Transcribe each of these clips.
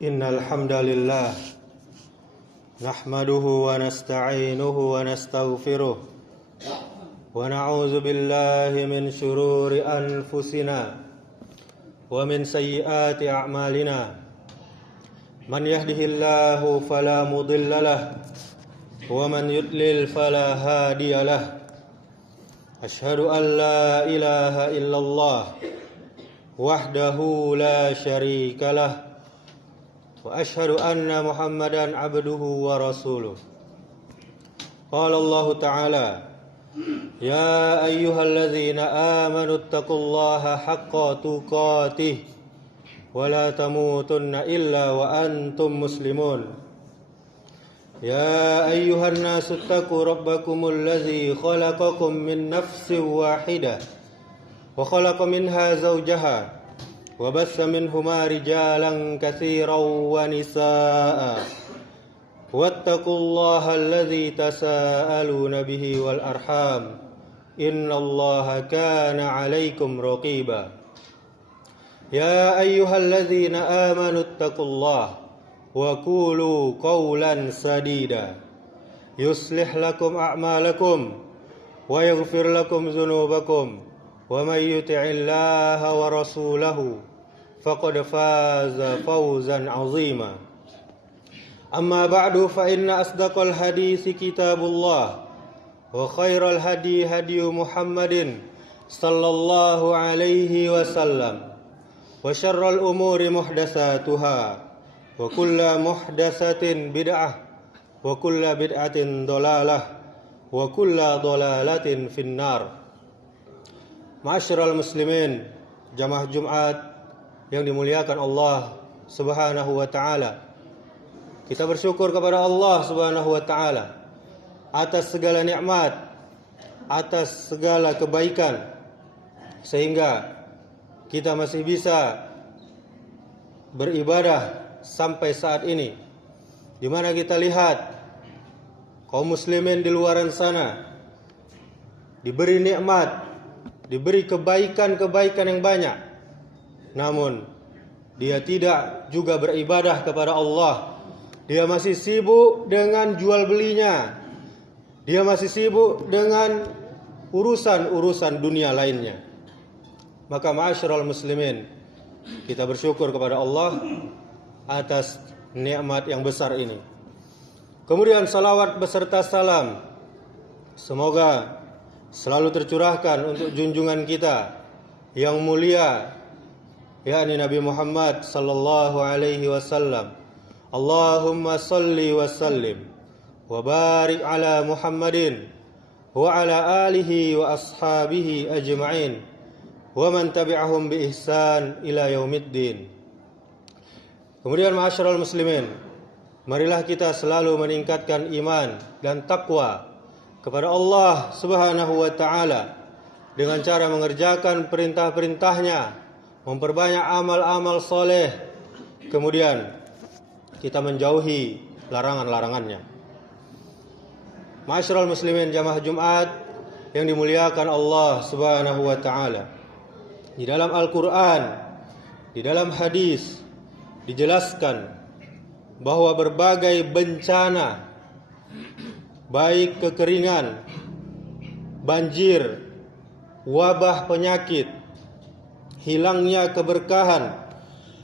Innal hamdalillah nahmaduhu wa nasta'inuhu wa nastaghfiruh wa na'udzu billahi min shururi anfusina wa min sayyiati a'malina. Man yahdihillahu fala mudilla lahu wa man yudlil fala hadiya lahu. Asyhadu an la ilaha illallah wahdahu la syarika lahu wa asyhadu anna Muhammadan abduhu wa rasuluh. Qala Allah Ta'ala, ya ayyuhalladzina amanu taqullaha haqqa tuqatih wa la tamutunna illa wa antum muslimun. Ya ayyuhan nasu taqu rabbakumul ladzi khalaqakum min nafsin wahidah wa khalaqa minha zawjaha وبث منهما رجالا كثيرا ونساء واتقوا الله الذي تساءلون به والأرحام إن الله كان عليكم رقيبا. يا أيها الذين آمنوا اتقوا الله وقولوا قولا سديدا يصلح لكم أعمالكم ويغفر لكم ذنوبكم ومن يطع الله ورسوله فقد فاز فوزا عظيما. أما بعد فإن أصدق الحديث كتاب الله وخير الهدي هدي محمد صلى الله عليه وسلم وشر الأمور محدثاتها وكل محدثة بدعة وكل بدعة ضلالة وكل ضلالة في النار. Ma'asyiral muslimin, jamaah Jumat yang dimuliakan Allah Subhanahu wa taala. Kita bersyukur kepada Allah Subhanahu wa taala atas segala nikmat, atas segala kebaikan, sehingga kita masih bisa beribadah sampai saat ini, di mana kita lihat kaum muslimin di luar sana diberi nikmat, diberi kebaikan-kebaikan yang banyak, namun dia tidak juga beribadah kepada Allah. Dia masih sibuk dengan jual belinya, dia masih sibuk dengan urusan-urusan dunia lainnya. Maka ma'asyiral muslimin, kita bersyukur kepada Allah atas nikmat yang besar ini. Kemudian salawat beserta salam semoga selalu tercurahkan untuk junjungan kita yang mulia, yakni Nabi Muhammad sallallahu alaihi wasallam. Allahumma salli wa sallim wa barik ala Muhammadin wa ala alihi wa ashabihi ajma'in wa man tabi'ahum bi ihsan ila yaumiddin. Kemudian ma'asyiral muslimin, marilah kita selalu meningkatkan iman dan takwa kepada Allah Subhanahu wa taala dengan cara mengerjakan perintah-perintahnya, memperbanyak amal-amal soleh, kemudian kita menjauhi larangan-larangannya. Ma'asyiral muslimin jamaah Jumat yang dimuliakan Allah Subhanahu wa taala, di dalam Al-Qur'an, di dalam hadis dijelaskan bahwa berbagai bencana, baik kekeringan, banjir, wabah penyakit, hilangnya keberkahan,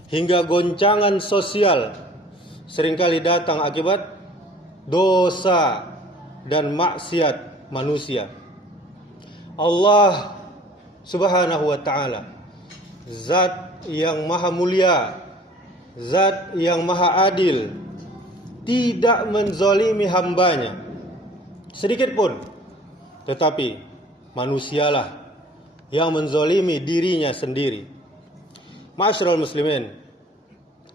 hingga goncangan sosial seringkali datang akibat dosa dan maksiat manusia. Allah Subhanahu wa taala, zat yang maha mulia, zat yang maha adil, tidak menzalimi hambanya sedikit pun, tetapi manusialah yang menzalimi dirinya sendiri. Ma'asyiral muslimin,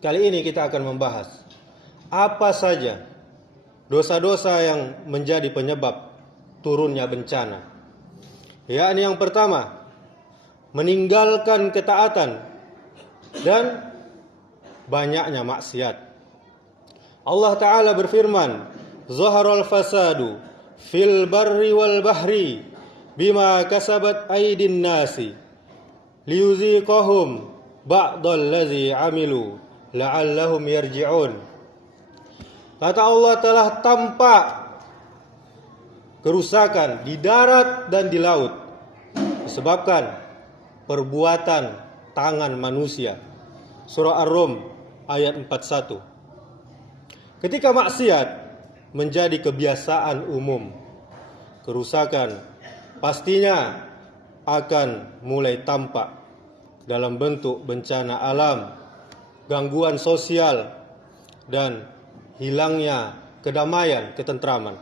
kali ini kita akan membahas apa saja dosa-dosa yang menjadi penyebab turunnya bencana. Yakni yang pertama, meninggalkan ketaatan dan banyaknya maksiat. Allah Ta'ala berfirman, Zaharal fasadu fil barri wal bahri bima kasabat aydin nasi liyuziqahum ba'dallazi amilu la'allahum yarji'un. Kata Allah, telah tampak kerusakan di darat dan di laut disebabkan perbuatan tangan manusia. Surah Ar-Rum ayat 41. Ketika maksiat menjadi kebiasaan umum, kerusakan pastinya akan mulai tampak dalam bentuk bencana alam, gangguan sosial, dan hilangnya kedamaian, ketentraman.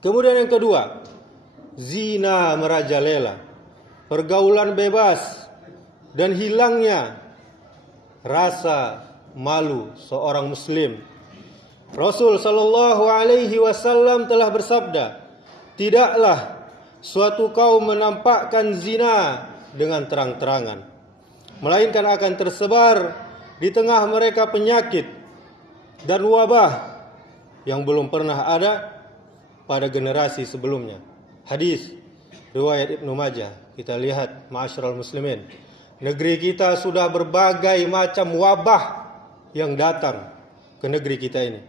Kemudian yang kedua, zina merajalela, pergaulan bebas, dan hilangnya rasa malu seorang muslim. Rasul sallallahu alaihi wasallam telah bersabda, tidaklah suatu kaum menampakkan zina dengan terang-terangan, melainkan akan tersebar di tengah mereka penyakit dan wabah yang belum pernah ada pada generasi sebelumnya. Hadis riwayat Ibnu Majah. Kita lihat, ma'asyiral muslimin, negeri kita sudah berbagai macam wabah yang datang ke negeri kita ini.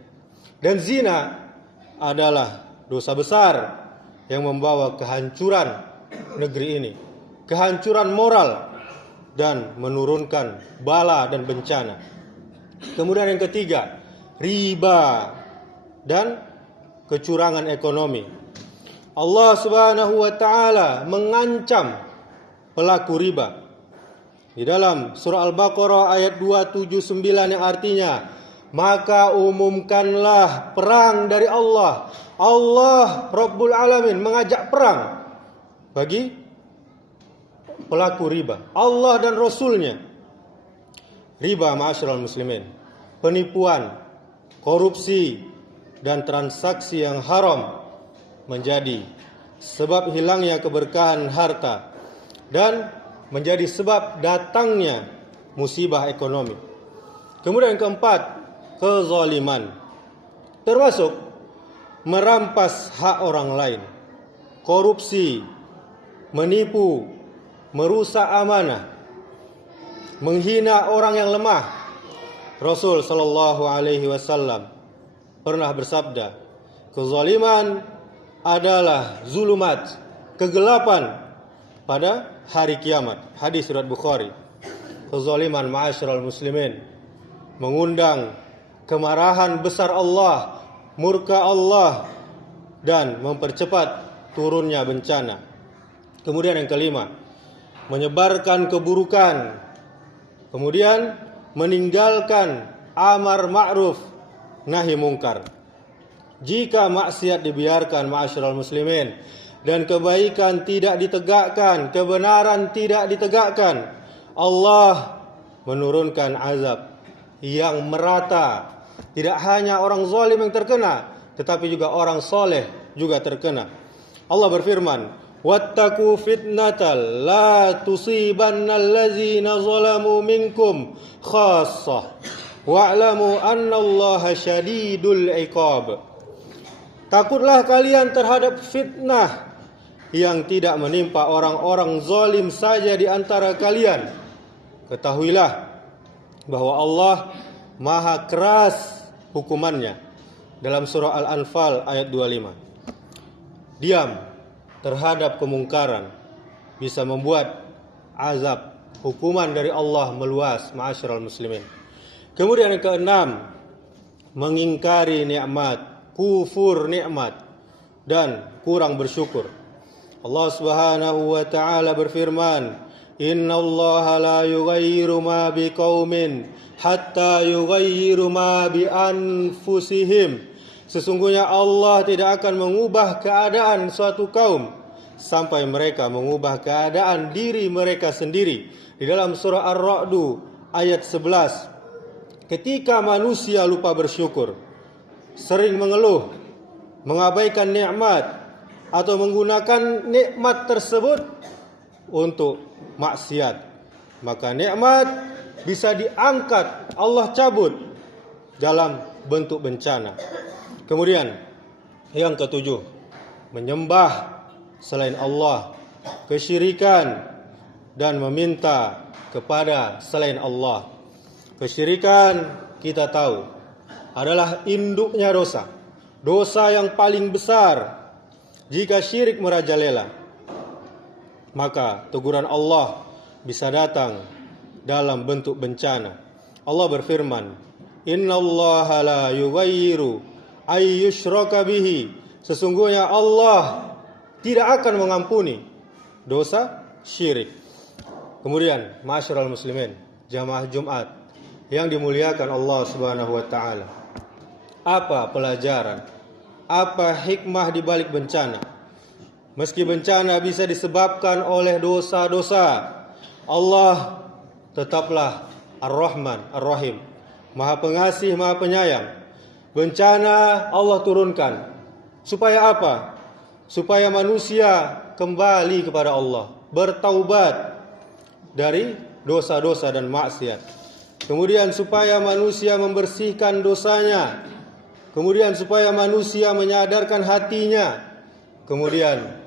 Dan zina adalah dosa besar yang membawa kehancuran negeri ini, kehancuran moral, dan menurunkan bala dan bencana. Kemudian yang ketiga, riba dan kecurangan ekonomi. Allah Subhanahu wa taala mengancam pelaku riba di dalam surah Al-Baqarah ayat 279 yang artinya, maka umumkanlah perang dari Allah. Allah Rabbul Alamin mengajak perang bagi pelaku riba, Allah dan Rasulnya. Riba, ma'asyiral muslimin, penipuan, korupsi, dan transaksi yang haram menjadi sebab hilangnya keberkahan harta dan menjadi sebab datangnya musibah ekonomi. Kemudian yang keempat, kezaliman, termasuk merampas hak orang lain, korupsi, menipu, merusak amanah, menghina orang yang lemah. Rasul sallallahu alaihi wasallam pernah bersabda, kezaliman adalah zulumat, kegelapan pada hari kiamat. Hadis riwayat Bukhari. Kezaliman, ma'asyiral muslimin, mengundang kemarahan besar Allah, murka Allah, dan mempercepat turunnya bencana. Kemudian yang kelima, menyebarkan keburukan, kemudian meninggalkan amar ma'ruf nahi mungkar. Jika maksiat dibiarkan, ma'asyiral muslimin, dan kebaikan tidak ditegakkan, kebenaran tidak ditegakkan, Allah menurunkan azab yang merata. Tidak hanya orang zalim yang terkena, tetapi juga orang soleh juga terkena. Allah berfirman, wattaqu fitnatal la tusibannal ladzina zalamu minkum khassah wa'lamu annallaha syadidul iqab. Takutlah kalian terhadap fitnah yang tidak menimpa orang-orang zalim saja di antara kalian. Ketahuilah bahwa Allah maha keras hukumannya. Dalam surah Al-Anfal ayat 25. Diam terhadap kemungkaran bisa membuat azab, hukuman dari Allah meluas, ma'asyiral muslimin. Kemudian yang keenam, mengingkari nikmat, kufur nikmat, dan kurang bersyukur. Allah Subhanahu wa taala berfirman, innallaha la yughayyiru ma biqaumin hatta yughayyiru ma bi anfusihim. Sesungguhnya Allah tidak akan mengubah keadaan suatu kaum sampai mereka mengubah keadaan diri mereka sendiri. Di dalam surah Ar-Ra'du ayat 11, ketika manusia lupa bersyukur, sering mengeluh, mengabaikan nikmat, atau menggunakan nikmat tersebut untuk maksiat, maka nikmat bisa diangkat, Allah cabut dalam bentuk bencana. Kemudian yang ketujuh, menyembah selain Allah, kesyirikan, dan meminta kepada selain Allah. Kesyirikan kita tahu adalah induknya dosa. Dosa yang paling besar. Jika syirik merajalela, maka teguran Allah bisa datang dalam bentuk bencana. Allah berfirman, "Innallaha la yughayyiru ay yushraka bihi." Sesungguhnya Allah tidak akan mengampuni dosa syirik. Kemudian, ma'asyiral muslimin, jamaah Jumat yang dimuliakan Allah Subhanahu wa taala. Apa pelajaran? Apa hikmah di balik bencana? Meski bencana bisa disebabkan oleh dosa-dosa, Allah tetaplah Ar-Rahman, Ar-Rahim, Maha Pengasih, Maha Penyayang. Bencana Allah turunkan supaya apa? Supaya manusia kembali kepada Allah, bertaubat dari dosa-dosa dan maksiat. Kemudian supaya manusia membersihkan dosanya. Kemudian supaya manusia menyadarkan hatinya. Kemudian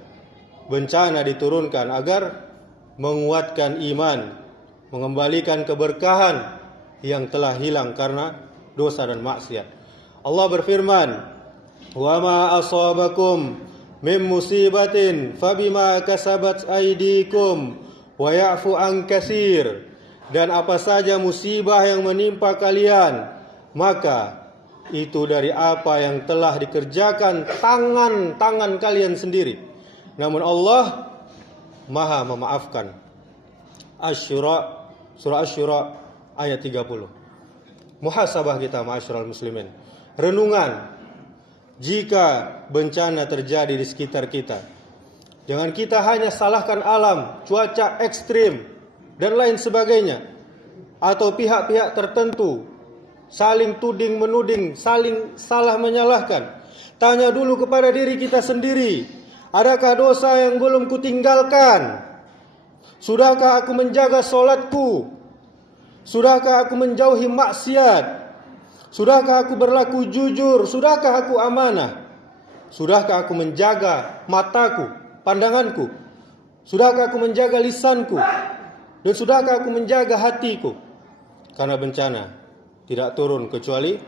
bencana diturunkan agar menguatkan iman, mengembalikan keberkahan yang telah hilang karena dosa dan maksiat. Allah berfirman, "Wa ma asabakum min musibatin fabima kasabat aydikum wa ya'fu an katsir." Dan apa saja musibah yang menimpa kalian, maka itu dari apa yang telah dikerjakan tangan-tangan kalian sendiri. Namun Allah Maha memaafkan. Asy-Syura, surah Asy-Syura ayat 30. Muhasabah kita, ma'asyiral muslimin. Renungan jika bencana terjadi di sekitar kita. Jangan kita hanya salahkan alam, cuaca ekstrim dan lain sebagainya, atau pihak-pihak tertentu saling tuding menuding, saling salah menyalahkan. Tanya dulu kepada diri kita sendiri, adakah dosa yang belum kutinggalkan? Sudahkah aku menjaga solatku? Sudahkah aku menjauhi maksiat? Sudahkah aku berlaku jujur? Sudahkah aku amanah? Sudahkah aku menjaga mataku, pandanganku? Sudahkah aku menjaga lisanku? Dan sudahkah aku menjaga hatiku? Karena bencana tidak turun kecuali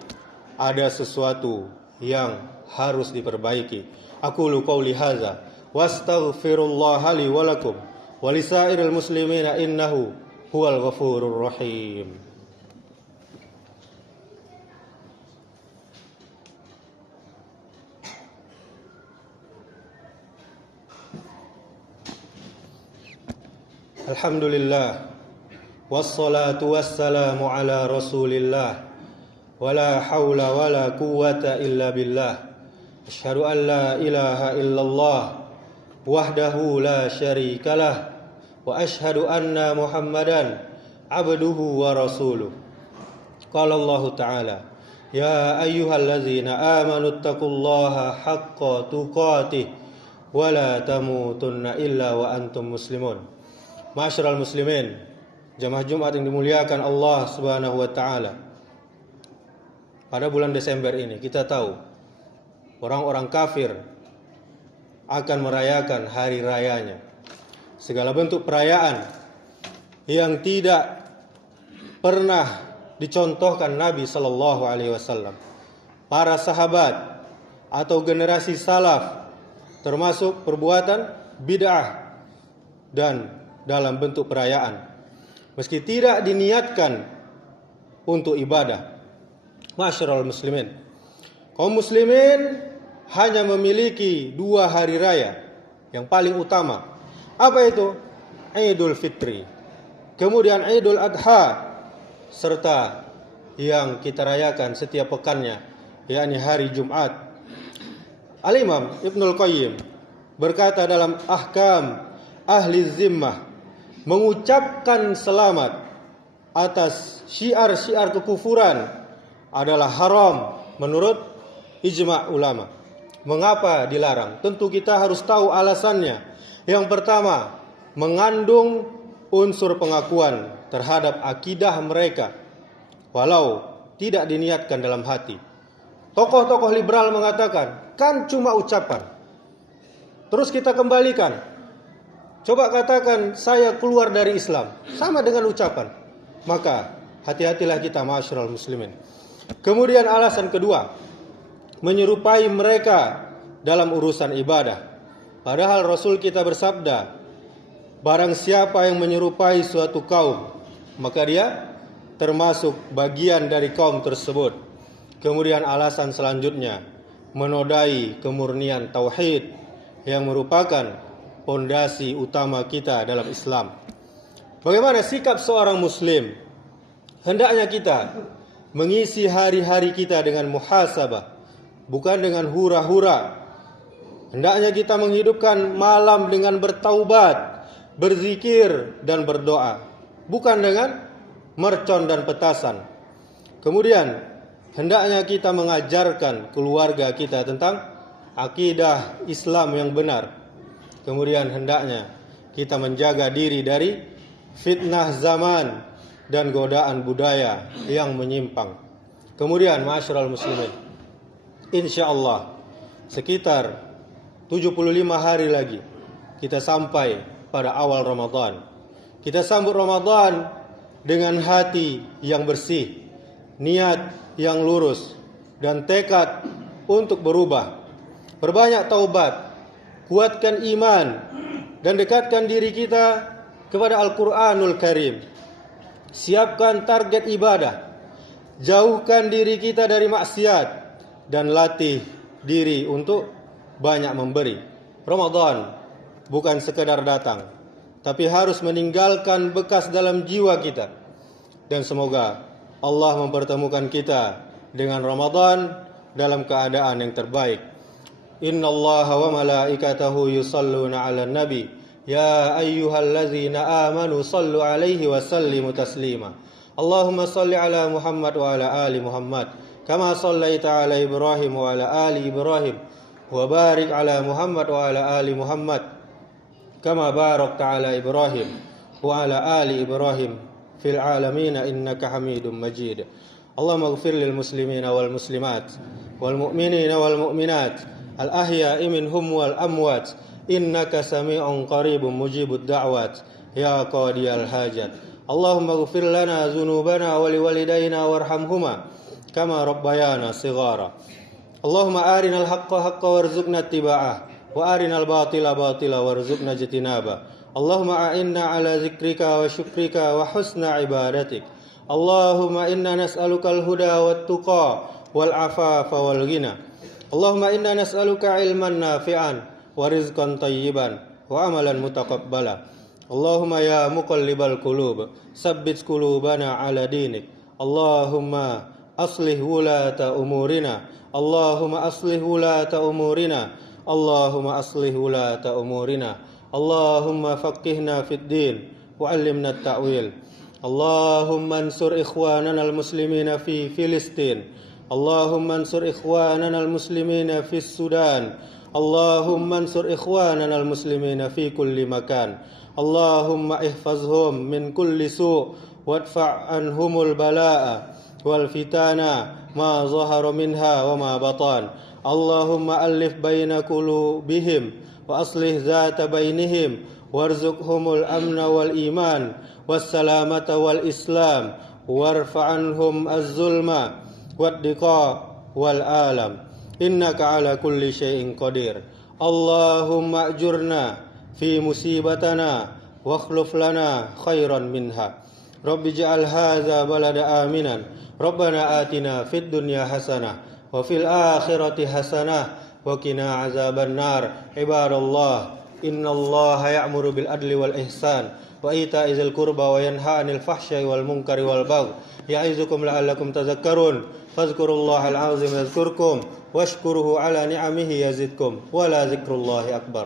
ada sesuatu yang harus diperbaiki. Aqulu qauli hadza wastaghfirullaha li wa lakum wa lisairil muslimina innahu huwal ghafurur rahim. Alhamdulillah, wassalatu wassalamu ala rasulillah, wala hawla wala quwwata illa billah. Asyhadu an la ilaha illallah wahdahu la syarikalah, wa asyhadu anna Muhammadan abduhu wa rasuluh. Qala Allah Ta'ala, ya ayyuhallazina amanu taqullaha haqqa tuqatih wa la tamutunna illa wa antum muslimun. Ma'asyiral muslimin, jamaah Jumat yang dimuliakan Allah Subhanahu wa taala. Pada bulan Desember ini kita tahu orang-orang kafir akan merayakan hari rayanya. Segala bentuk perayaan yang tidak pernah dicontohkan Nabi sallallahu alaihi wasallam, para sahabat atau generasi salaf, termasuk perbuatan bid'ah dan dalam bentuk perayaan, meski tidak diniatkan untuk ibadah. Ma'asyiral muslimin, kaum muslimin hanya memiliki 2 hari raya yang paling utama. Apa itu? Idul Fitri, kemudian Idul Adha, serta yang kita rayakan setiap pekannya, yakni hari Jumat. Al-Imam Ibnul Qayyim berkata dalam Ahkam Ahli Zimmah, mengucapkan selamat atas syiar-syiar kekufuran adalah haram menurut ijma' ulama. Mengapa dilarang? Tentu kita harus tahu alasannya. Yang pertama, mengandung unsur pengakuan terhadap akidah mereka, walau tidak diniatkan dalam hati. Tokoh-tokoh liberal mengatakan, kan cuma ucapan. Terus kita kembalikan. Coba katakan saya keluar dari Islam, sama dengan ucapan. Maka Hati-hatilah kita ma'asyiral muslimin. Kemudian alasan kedua, menyerupai mereka dalam urusan ibadah. Padahal Rasul kita bersabda, barang siapa yang menyerupai suatu kaum, maka dia termasuk bagian dari kaum tersebut. Kemudian alasan selanjutnya, menodai kemurnian tauhid yang merupakan pondasi utama kita dalam Islam. Bagaimana sikap seorang muslim? Hendaknya kita mengisi hari-hari kita dengan muhasabah, bukan dengan hura-hura. Hendaknya kita menghidupkan malam dengan bertaubat, berzikir dan berdoa, bukan dengan mercon dan petasan. Kemudian hendaknya kita mengajarkan keluarga kita tentang akidah Islam yang benar. Kemudian hendaknya kita menjaga diri dari fitnah zaman dan godaan budaya yang menyimpang. Kemudian ma'asyiral muslimin, insyaallah sekitar 75 hari lagi kita sampai pada awal Ramadan. Kita sambut Ramadan dengan hati yang bersih, niat yang lurus, dan tekad untuk berubah. Perbanyak taubat, kuatkan iman, dan dekatkan diri kita kepada Al-Quranul Karim. Siapkan target ibadah, jauhkan diri kita dari maksiat, dan latih diri untuk banyak memberi. Ramadan bukan sekedar datang, tapi harus meninggalkan bekas dalam jiwa kita. Dan semoga Allah mempertemukan kita dengan Ramadan dalam keadaan yang terbaik. Innallaha wa malaikatahu yusalluna 'alan nabi ya ayyuhallazina amanu sallu 'alaihi wa sallimu taslima. Allahumma salli 'ala Muhammad wa 'ala ali Muhammad kama shallaita 'ala Ibrahim wa 'ala ali Ibrahim wa barik 'ala Muhammad wa 'ala ali Muhammad kama barakta 'ala Ibrahim wa 'ala ali Ibrahim fil 'alamin innaka Hamidum Majid. Allahumma ighfir lil muslimina wal muslimat wal mu'minina wal mu'minat al ahya'i minhum wal amwat innaka sami'un qaribun mujibud da'wat ya qadiyal hajat. Allahumma ighfir lana dhunubana wa liwalidayna warhamhuma kama rabbayana shighara. Allahumma arinal haqqa haqqa warzuqna ittiba'ah wa arinal batila batila warzuqna ijtinaba. Allahumma a'inna ala zikrika wa syukrika wa husna ibadatik. Allahumma inna nas'aluka al-huda wat tuqa wal afafa wal ghina. Allahumma inna nas'aluka ilman nafi'an wa rizqan tayyiban wa amalan mutaqabbala. Allahumma ya muqallibal qulub tsabbit qulubana ala dinik. Allahumma aslih wulata umurina. Allahumma aslih wulata umurina. Allahumma aslih wulata umurina. Allahumma faqihna fid din wa 'allimna at-ta'wil. Allahumma ansur ikhwanana al-muslimina fi Filistin. Allahumma ansur ikhwanana al-muslimina fi Sudan. Allahumma ansur ikhwanana al-muslimina fi kulli makan. Allahumma ihfazhum min kulli su' wadfa' anhumul balaa'a wal fitana ma zahara minha wa ma batan. Allahumma alif baina qulubihim wa aslih zata bainihim warzuqhumul amna wal iman was salamata wal islam warfa' anhum az-zulma wad diqa wal alam. Innaka ala kulli syai'in qadir. Allahumma ajurna fi musibatana wa akhlif lana khairan minha. Rabbi ij'al hadza balada aminan. Rabbana atina fid dunya hasanah wa fil akhirati hasanah wa qina azaban nar. Ibadallah, innallaha ya'muru bil adli wal ihsan wa ita'izil qurba wa yanha 'anil fahsya'i wal munkari wal baghi ya'izukum la'allakum tadhakkarun. Fadhkurullahal 'azim yadhkurkum washkuruhu 'ala ni'amihi yazidkum wa la dzikrullahi akbar.